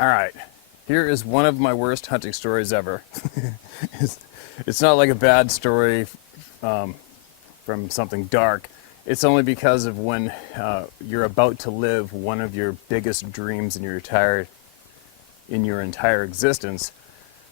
All right, here is one of my worst hunting stories ever. It's not like a bad story from something dark. It's only because of when you're about to live one of your biggest dreams in your entire existence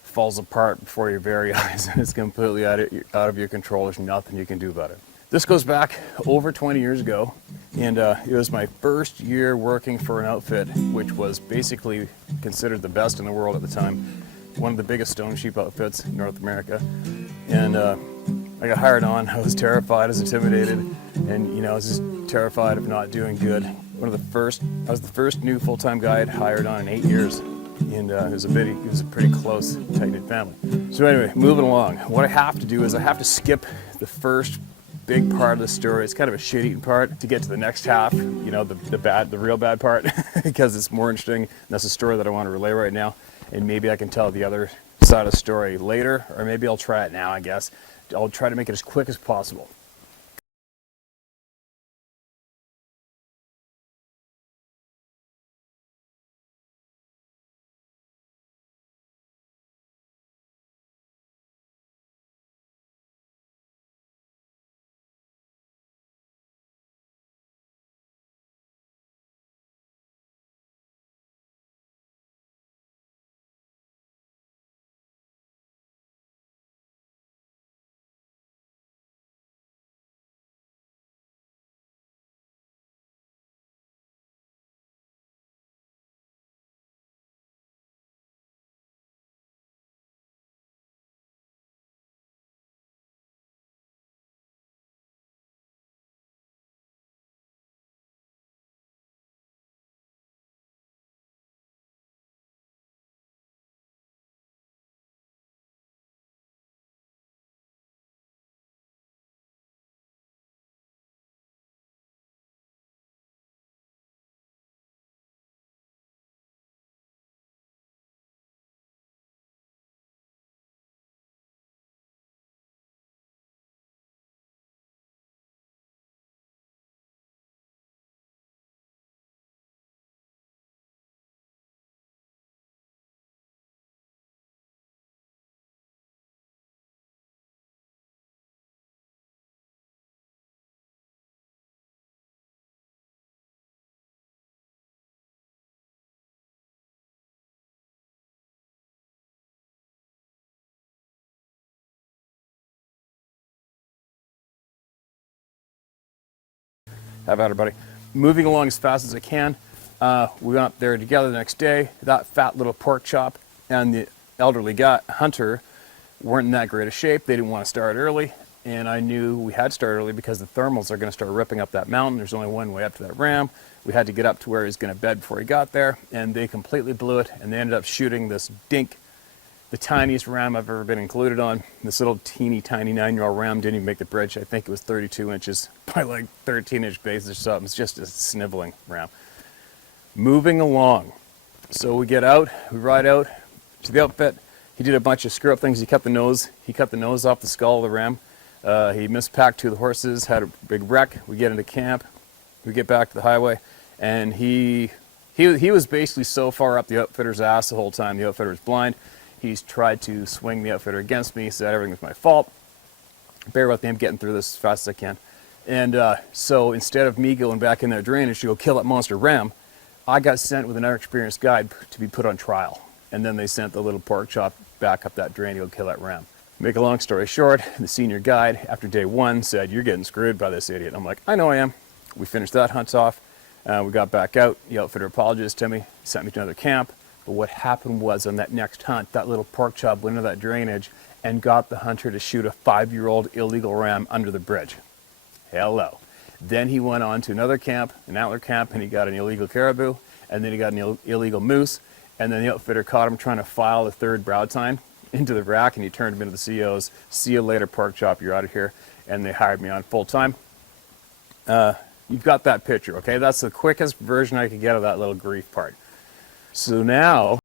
falls apart before your very eyes, and it's completely out of your control. There's nothing you can do about it. This goes back over 20 years ago, and it was my first year working for an outfit which was basically considered the best in the world at the time, one of the biggest stone sheep outfits in North America. And I got hired on. I was terrified, I was intimidated, and I was just terrified of not doing good. I was the first new full-time guy I'd hired on in 8 years. And it was a pretty close, tight-knit family. So anyway, moving along. What I have to do is I have to skip the first big part of the story. It's kind of a shit-eating part to get to the next half, the real bad part, because it's more interesting. And that's the story that I want to relay right now. And maybe I can tell the other side of the story later, or maybe I'll try it now, I guess. I'll try to make it as quick as possible. How about everybody? Moving along as fast as I can. We went up there together the next day. That fat little pork chop and the elderly hunter weren't in that great a shape. They didn't want to start early, and I knew we had to start early because the thermals are going to start ripping up that mountain. There's only one way up to that ram. We had to get up to where he was going to bed before he got there, and they completely blew it, and they ended up shooting this dink, the tiniest ram I've ever been included on. This little teeny tiny 9-year-old ram didn't even make the bridge. I think it was 32 inches by like 13-inch base or something. It's just a sniveling ram. Moving along. So we get out, we ride out to the outfit. He did a bunch of screw up things. He cut the nose off the skull of the ram. He mispacked 2 of the horses, had a big wreck. We get into camp, we get back to the highway, and he was basically so far up the outfitter's ass the whole time. The outfitter was blind. He's tried to swing the outfitter against me, said everything was my fault. Bear with me, I'm getting through this as fast as I can. And so instead of me going back in that drainage to go kill that monster ram, I got sent with another experienced guide to be put on trial. And then they sent the little pork chop back up that drain to go kill that ram. Make a long story short, the senior guide, after day 1, said, "You're getting screwed by this idiot." I'm like, "I know I am." We finished that hunt off. We got back out. The outfitter apologized to me, sent me to another camp. But what happened was on that next hunt, that little pork chop went into that drainage and got the hunter to shoot a 5-year-old illegal ram under the bridge. Hello. Then he went on to another camp, an antler camp, and he got an illegal caribou, and then he got an illegal moose, and then the outfitter caught him trying to file the 3rd brow tine into the rack, and he turned him into the COs. "See you later, pork chop, you're out of here." And they hired me on full time. You've got that picture, okay? That's the quickest version I could get of that little grief part. So now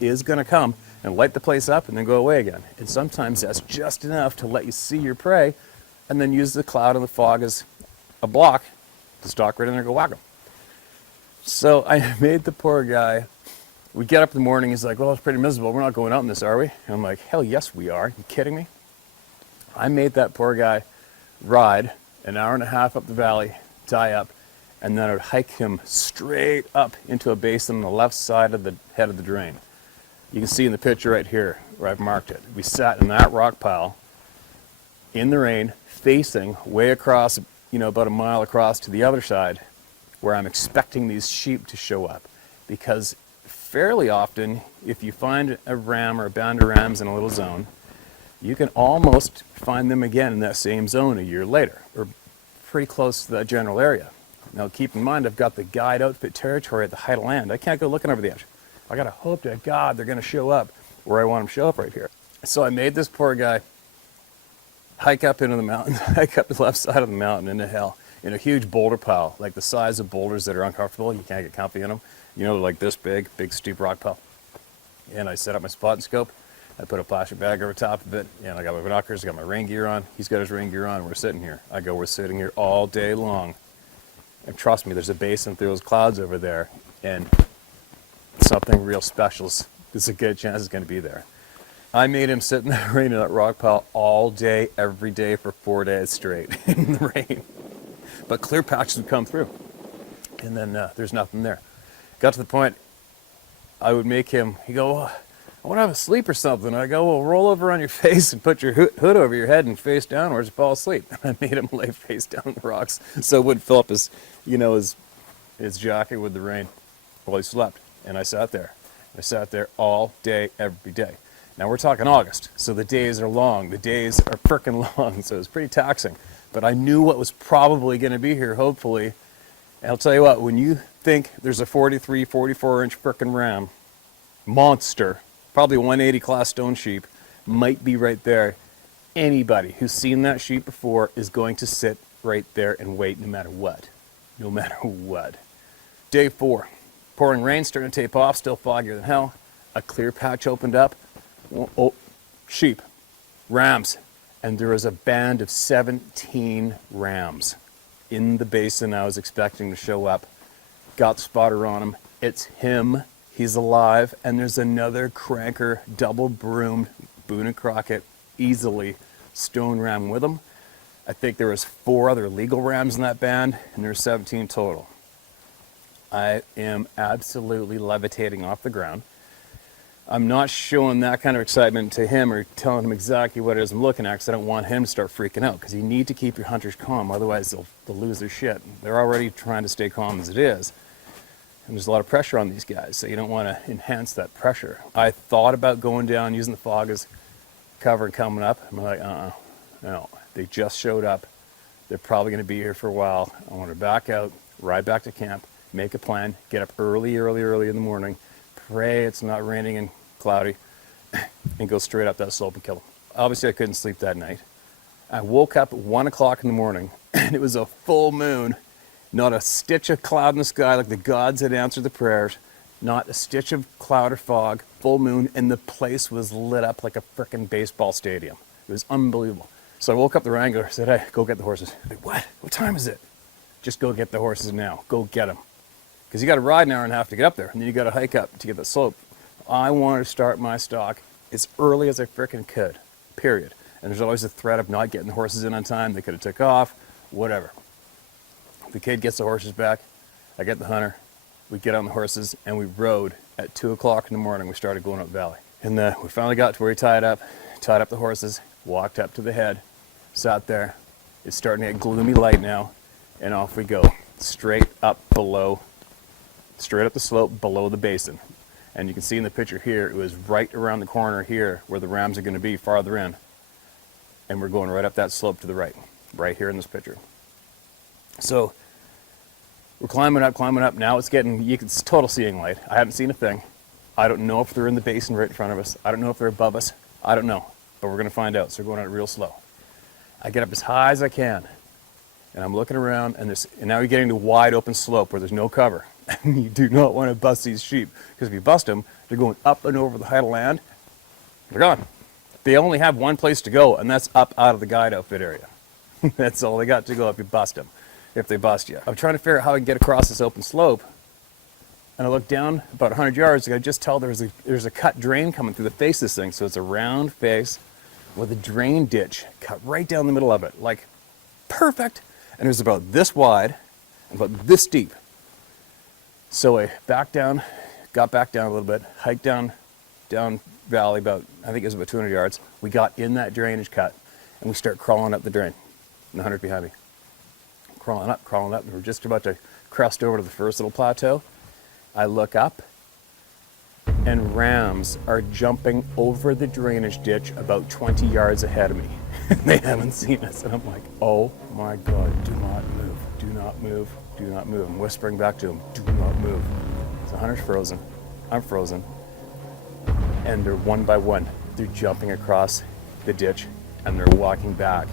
is going to come and light the place up and then go away again. And sometimes that's just enough to let you see your prey and then use the cloud and the fog as a block to stalk right in there and go whack him. So I made the poor guy, we get up in the morning, he's like, well, it's pretty miserable. We're not going out in this, are we? And I'm like, hell yes we are. You kidding me? I made that poor guy ride an hour and a half up the valley, tie up, and then I would hike him straight up into a basin on the left side of the head of the drain. You can see in the picture right here where I've marked it. We sat in that rock pile in the rain, facing way across, about a mile across to the other side, where I'm expecting these sheep to show up. Because fairly often, if you find a ram or a band of rams in a little zone, you can almost find them again in that same zone a year later, or pretty close to that general area. Now keep in mind, I've got the guide outfit territory at the height of land. I can't go looking over the edge. I gotta hope to God they're gonna show up where I want them to show up right here. So I made this poor guy hike up into the mountain, hike up the left side of the mountain into hell, in a huge boulder pile, like the size of boulders that are uncomfortable. You can't get comfy in them. Like this big steep rock pile. And I set up my spot and scope. I put a plastic bag over top of it, and I got my binoculars, I got my rain gear on. He's got his rain gear on, we're sitting here. We're sitting here all day long. And trust me, there's a basin through those clouds over there, and something real special, there's a good chance it's gonna be there. I made him sit in the rain in that rock pile all day, every day for 4 days straight in the rain. But clear patches would come through, and then there's nothing there. Got to the point, I would make him, he'd go, oh, I want to have a sleep or something. I go, well, roll over on your face and put your hood over your head and face downwards and fall asleep. And I made him lay face down on the rocks so it wouldn't fill up his jacket with the rain while he slept. And I sat there. I sat there all day, every day. Now we're talking August, so the days are long. The days are frickin' long, so it's pretty taxing. But I knew what was probably going to be here, hopefully. And I'll tell you what, when you think there's a 43, 44-inch frickin' ram, monster, probably 180 class stone sheep, might be right there. Anybody who's seen that sheep before is going to sit right there and wait no matter what. No matter what. Day 4, pouring rain, starting to tape off, still foggier than hell. A clear patch opened up. Oh, sheep, rams, and there was a band of 17 rams in the basin I was expecting to show up. Got the spotter on him. It's him. He's alive, and there's another cranker, double broomed, Boone and Crockett, easily stone ram with him. I think there was 4 other legal rams in that band, and there's 17 total. I am absolutely levitating off the ground. I'm not showing that kind of excitement to him or telling him exactly what it is I'm looking at, because I don't want him to start freaking out, because you need to keep your hunters calm, otherwise they'll lose their shit. They're already trying to stay calm as it is. And there's a lot of pressure on these guys, so you don't want to enhance that pressure. I thought about going down, using the fog as cover and coming up. I'm like, no. They just showed up. They're probably going to be here for a while. I want to back out, ride back to camp, make a plan, get up early in the morning, pray it's not raining and cloudy, and go straight up that slope and kill them. Obviously, I couldn't sleep that night. I woke up at 1 o'clock in the morning, and it was a full moon. Not a stitch of cloud in the sky, like the gods had answered the prayers. Not a stitch of cloud or fog, full moon, and the place was lit up like a frickin' baseball stadium. It was unbelievable. So I woke up the wrangler, said, hey, go get the horses. Like, what? What time is it? Just go get the horses now. Go get them. Because you got to ride an hour and a half to get up there, and then you got to hike up to get the slope. I wanted to start my stalk as early as I frickin' could, period. And there's always a threat of not getting the horses in on time. They could have took off, whatever. The kid gets the horses back. I get the hunter. We get on the horses, and we rode at 2 o'clock in the morning. We started going up valley. And we finally got to where he tied up the horses, walked up to the head, sat there. It's starting to get gloomy light now, and off we go, straight up the slope below the basin. And you can see in the picture here, it was right around the corner here where the rams are going to be farther in. And we're going right up that slope to the right here in this picture. So we're climbing up. Now it's total seeing light. I haven't seen a thing. I don't know if they're in the basin right in front of us. I don't know if they're above us. I don't know, but we're going to find out. So we're going out real slow. I get up as high as I can, and I'm looking around, and now you're getting to wide open slope where there's no cover. And you do not want to bust these sheep, because if you bust them, they're going up and over the height of land. They're gone. They only have one place to go, and that's up out of the guide outfit area. That's all they got to go if you bust them, if they bust you. I'm trying to figure out how I can get across this open slope, and I look down about 100 yards, and I just tell there's a cut drain coming through the face of this thing. So it's a round face with a drain ditch cut right down the middle of it, like perfect. And it was about this wide and about this deep. So I backed down, got back down a little bit, hiked down valley about, I think it was about 200 yards. We got in that drainage cut, and we start crawling up the drain, and the hunter's behind me. Crawling up, and we're just about to crest over to the first little plateau. I look up, and rams are jumping over the drainage ditch about 20 yards ahead of me. They haven't seen us, and I'm like, oh my God, do not move, do not move, do not move. I'm whispering back to them, do not move. The hunter's frozen, I'm frozen, and they're one by one, they're jumping across the ditch, and they're walking back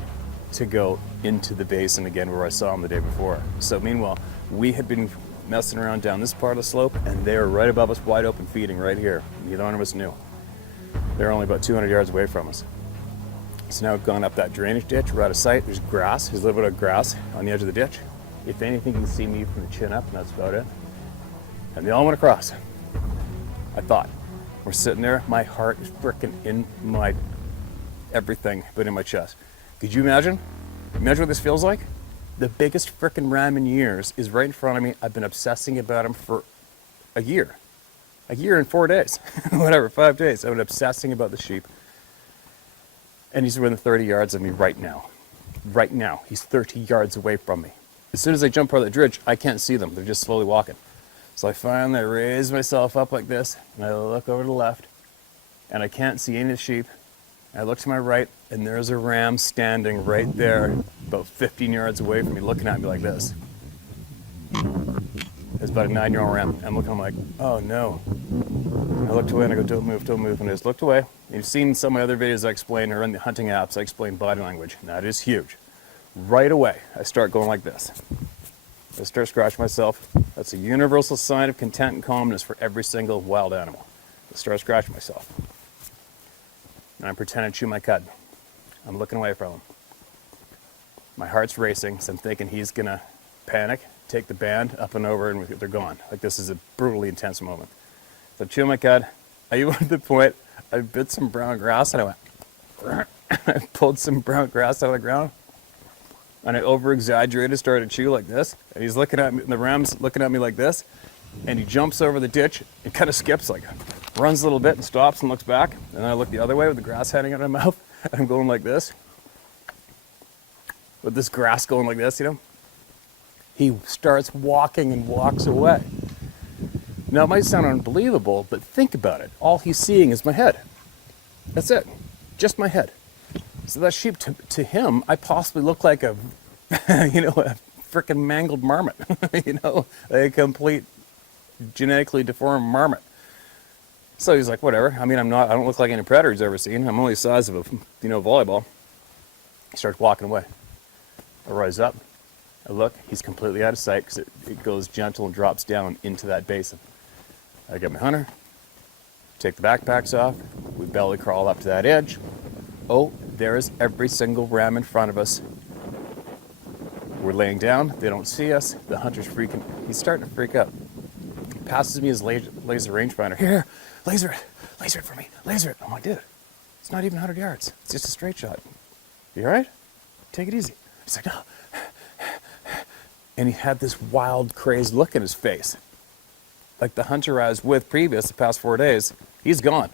to go into the basin again where I saw them the day before. So meanwhile, we had been messing around down this part of the slope, and they were right above us, wide open, feeding right here. Neither one of us knew. They're only about 200 yards away from us. So now we've gone up that drainage ditch, we're out of sight, there's grass, there's a little bit of grass on the edge of the ditch. If anything, you can see me from the chin up, and that's about it. And they all went across. I thought. We're sitting there, my heart is freaking in my everything, but in my chest. Could you imagine? Imagine what this feels like? The biggest frickin' ram in years is right in front of me. I've been obsessing about him for a year. A year and 4 days. Whatever, 5 days. I've been obsessing about the sheep. And he's within 30 yards of me right now. Right now. He's 30 yards away from me. As soon as I jump over the ditch, I can't see them. They're just slowly walking. So I finally raise myself up like this, and I look over to the left, and I can't see any of the sheep. I look to my right, and there's a ram standing right there, about 15 yards away from me, looking at me like this. It's about a 9-year-old ram. I'm looking, I'm like, oh no. I looked away and I go, don't move, don't move. And I just looked away. You've seen some of my other videos I explain, or in the hunting apps, I explain body language. And that is huge. Right away, I start going like this. I start scratching myself. That's a universal sign of content and calmness for every single wild animal. I start scratching myself. And I'm pretending to chew my cud. I'm looking away from him. My heart's racing, so I'm thinking he's gonna panic, take the band up and over, and they're gone. Like, this is a brutally intense moment. So I'm chewing my cud. I even at the point, I bit some brown grass, and I went, I pulled some brown grass out of the ground, and I over-exaggerated, started to chew like this, and he's looking at me, and the ram's looking at me like this, and he jumps over the ditch and kind of skips, like, runs a little bit and stops and looks back, and then I look the other way with the grass heading out of my mouth, and I'm going like this, with this grass going like this, you know? He starts walking and walks away. Now, it might sound unbelievable, but think about it. All he's seeing is my head. That's it. Just my head. So that sheep, to him, I possibly look like a, you know, a frickin' mangled marmot. You know, a complete genetically deformed marmot. So he's like, whatever. I mean, I don't look like any predator he's ever seen. I'm only the size of a, you know, volleyball. He starts walking away. I rise up. I look. He's completely out of sight because it goes gentle and drops down into that basin. I get my hunter. Take the backpacks off. We belly crawl up to that edge. Oh, there's every single ram in front of us. We're laying down. They don't see us. The hunter's freaking. He's starting to freak out. He passes me his laser rangefinder. Here, laser it for me. Laser it. I'm like, dude, it's not even 100 yards. It's just a straight shot. You all right? Take it easy. He's like, no. And he had this wild, crazed look in his face. Like the hunter I was with previous, the past 4 days, he's gone.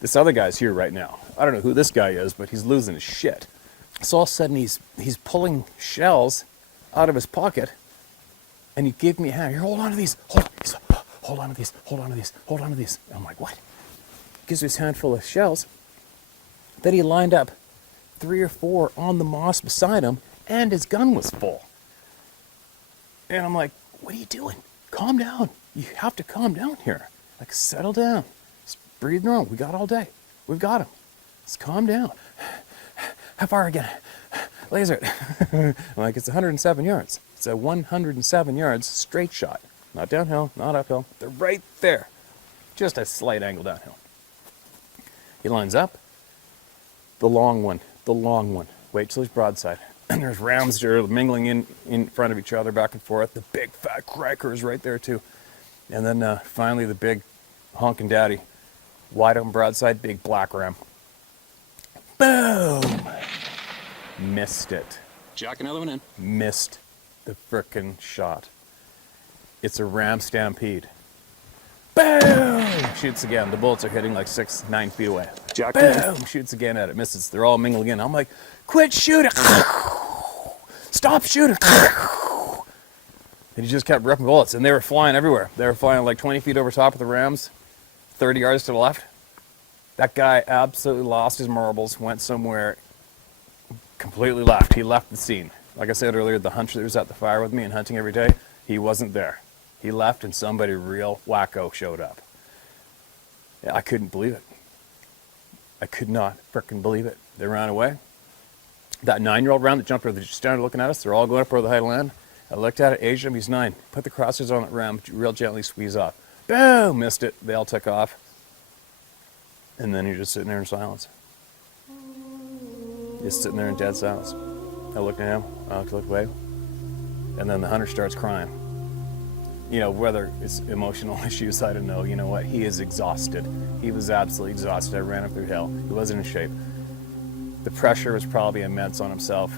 This other guy's here right now. I don't know who this guy is, but he's losing his shit. So all of a sudden he's pulling shells out of his pocket, and he gave me a hand. Here, hold on to these. Hold on to these. Hold on to these. Hold on to these. I'm like, what? Gives me his handful of shells. Then he lined up 3 or 4 on the moss beside him, and his gun was full. And I'm like, what are you doing? Calm down. You have to calm down here. Like, settle down. Just breathe normal. We got all day. We've got him. Just calm down. How far again? Laser it. I'm like, it's 107 yards. It's a 107 yards straight shot. Not downhill, not uphill. They're right there. Just a slight angle downhill. He lines up. The long one. Wait till he's broadside. And there's rams that are mingling in front of each other, back and forth. The big fat cracker is right there too. And then finally the big honkin' daddy. Wide open broadside, big black ram. Boom! Missed it. Jack another one in. Missed the frickin' shot. It's a ram stampede. Boom! Shoots again. The bullets are hitting like 6-9 feet away. Jack Boom! Shoots again at it. Misses. They're all mingling in. I'm like, quit shooting! Stop shooting! And he just kept ripping bullets, and they were flying everywhere. They were flying like 20 feet over top of the rams, 30 yards to the left. That guy absolutely lost his marbles, went somewhere, completely left. He left the scene. Like I said earlier, the hunter that was at the fire with me and hunting every day, he wasn't there. He left and somebody real wacko showed up. Yeah, I couldn't believe it. I could not frickin' believe it. They ran away. That 9-year-old ram that jumped over, they just standing looking at us. They're all going up over the height of land. I looked at it, aged him, he's 9. Put the crosshairs on that ram, real gently squeeze off. Boom! Missed it. They all took off. And then you're just sitting there in silence. Just sitting there in dead silence. I looked at him, I looked away. And then the hunter starts crying. You know, whether it's emotional issues, I don't know. You know what? He is exhausted. He was absolutely exhausted. I ran up through hell. He wasn't in shape. The pressure was probably immense on himself.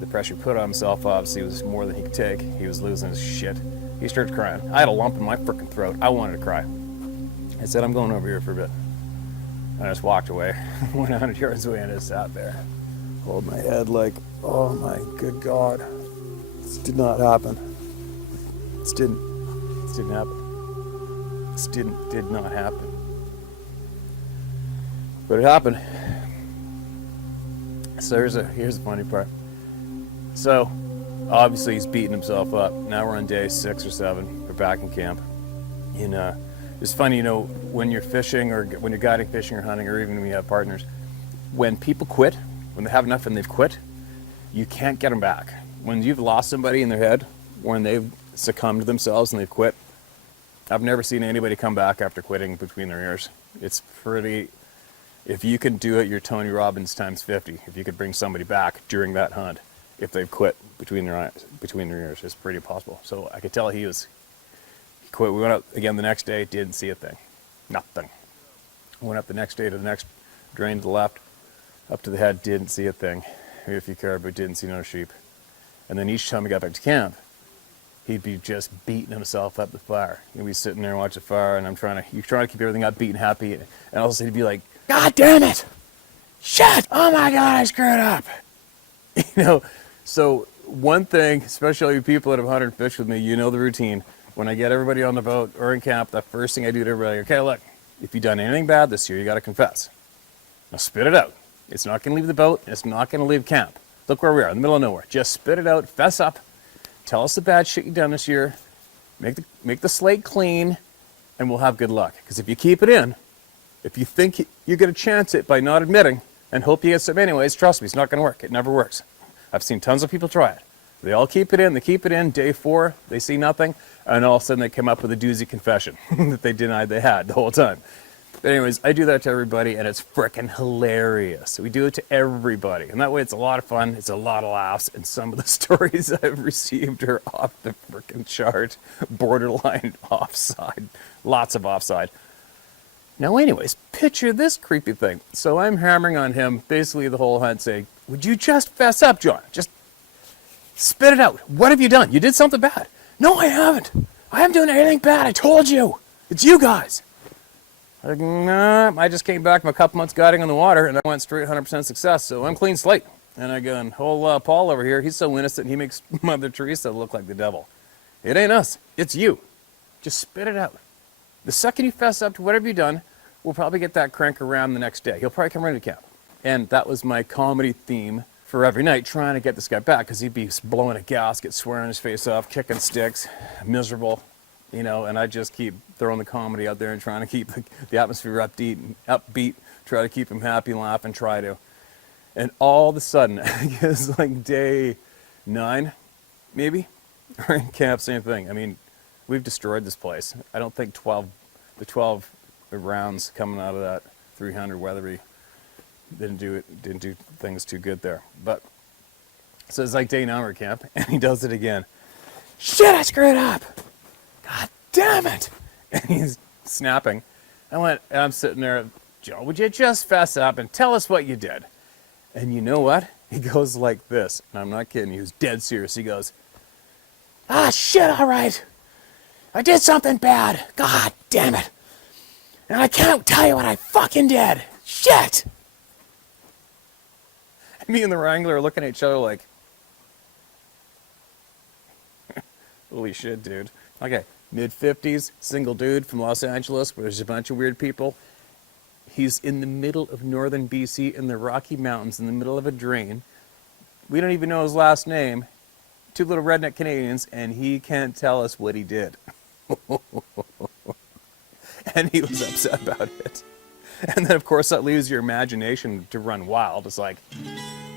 The pressure he put on himself, obviously, was more than he could take. He was losing his shit. He started crying. I had a lump in my frickin' throat. I wanted to cry. I said, I'm going over here for a bit. And I just walked away. Went 100 yards away and just sat there. Hold my head like, oh my good God. This did not happen. This didn't happen. This did not happen. But it happened. So here's the funny part. So obviously he's beating himself up. Now we're on day 6 or 7. We're back in camp. And it's funny, you know, when you're fishing or when you're guiding fishing or hunting or even when you have partners, when people quit, when they have enough and they've quit, you can't get them back. When you've lost somebody in their head, when they've succumbed to themselves and they've quit, I've never seen anybody come back after quitting between their ears. It's pretty, if you can do it, you're Tony Robbins times 50. If you could bring somebody back during that hunt, if they've quit between their ears, it's pretty possible. So I could tell he quit. We went up again the next day, didn't see a thing. Nothing. Went up the next day to the next drain to the left, up to the head, didn't see a thing. Maybe a few caribou, didn't see no sheep. And then each time we got back to camp, he'd be just beating himself up the fire. He'd be sitting there and watch the fire, and you're trying to keep everything upbeat and happy, and all of a sudden he'd be like, God damn it! Shit! Oh my God, I screwed up! You know, so one thing, especially people that have hunted and fished with me, you know the routine. When I get everybody on the boat or in camp, the first thing I do to everybody, okay, look, if you've done anything bad this year, you got to confess. Now spit it out. It's not going to leave the boat. It's not going to leave camp. Look where we are, in the middle of nowhere. Just spit it out, fess up. Tell us the bad shit you've done this year. Make the slate clean, and we'll have good luck. Because if you keep it in, if you think you're going to chance it by not admitting and hope you get some anyways, trust me, it's not going to work. It never works. I've seen tons of people try it. They all keep it in. They keep it in. Day 4, they see nothing. And all of a sudden they come up with a doozy confession that they denied they had the whole time. But anyways, I do that to everybody, and it's frickin' hilarious. We do it to everybody. And that way it's a lot of fun. It's a lot of laughs. And some of the stories I've received are off the frickin' chart. Borderline offside. Lots of offside. Now anyways, picture this creepy thing. So I'm hammering on him basically the whole hunt saying, would you just fess up, John? Just spit it out. What have you done? You did something bad. No, I haven't. I haven't done anything bad. I told you. It's you guys. Like, nah, I just came back from a couple months guiding on the water, and I went straight 100% success, so I'm clean slate. And I go, and whole Paul over here, he's so innocent, he makes Mother Teresa look like the devil. It ain't us. It's you. Just spit it out. The second you fess up to whatever you've done, we'll probably get that crank around the next day. He'll probably come right into camp. And that was my comedy theme for every night, trying to get this guy back, because he'd be blowing a gasket, swearing his face off, kicking sticks, miserable, you know, and I just keep throwing the comedy out there and trying to keep the atmosphere upbeat, try to keep him happy and laugh and try to. And all of a sudden, I guess like day 9, maybe, or in camp, same thing. I mean, we've destroyed this place. I don't think the 12 rounds coming out of that 300 Weatherby didn't do things too good there. But so it's like day number camp, and he does it again. Shit, I screwed up. God damn it. And he's snapping. And I'm sitting there, Joe, would you just fess up and tell us what you did? And you know what? He goes like this. And I'm not kidding. He was dead serious. He goes, shit, all right. I did something bad. God damn it. And I can't tell you what I fucking did. Shit. And me and the Wrangler are looking at each other like, holy shit, dude. Okay, mid-50s, single dude from Los Angeles, where there's a bunch of weird people. He's in the middle of northern BC in the Rocky Mountains, in the middle of a drain. We don't even know his last name. Two little redneck Canadians, and he can't tell us what he did. And he was upset about it. And then, of course, that leaves your imagination to run wild. It's like,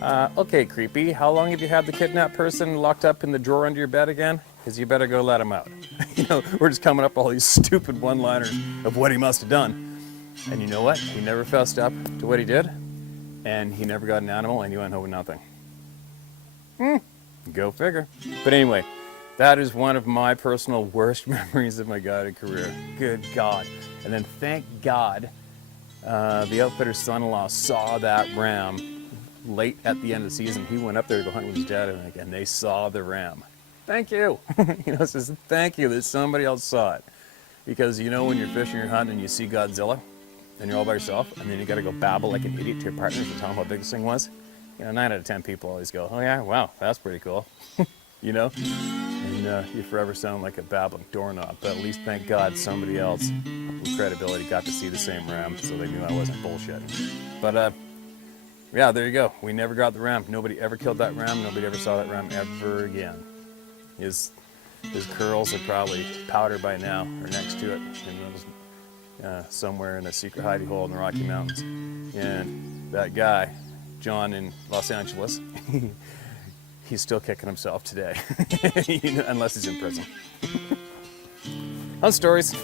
okay, creepy, how long have you had the kidnapped person locked up in the drawer under your bed again? Because you better go let him out. You know, we're just coming up with all these stupid one-liners of what he must have done. And you know what? He never fessed up to what he did, and he never got an animal, and he went home with nothing. Go figure. But anyway, that is one of my personal worst memories of my guided career. Good God. And then thank God the outfitter's son-in-law saw that ram late at the end of the season. He went up there to go hunt with his dad, and they saw the ram. Thank you. You know, it says thank you that somebody else saw it. Because you know when you're fishing or hunting and you see Godzilla and you're all by yourself, and then you got to go babble like an idiot to your partners and tell them how big this thing was. You know, 9 out of 10 people always go, oh yeah, wow, that's pretty cool. You know? And you forever sound like a babbling doorknob. But at least thank God somebody else with credibility got to see the same ram, so they knew I wasn't bullshitting. But yeah, there you go. We never got the ram. Nobody ever killed that ram. Nobody ever saw that ram ever again. His curls are probably powder by now, or next to it, somewhere in a secret hidey hole in the Rocky Mountains. And that guy, John in Los Angeles, he's still kicking himself today, unless he's in prison. On stories.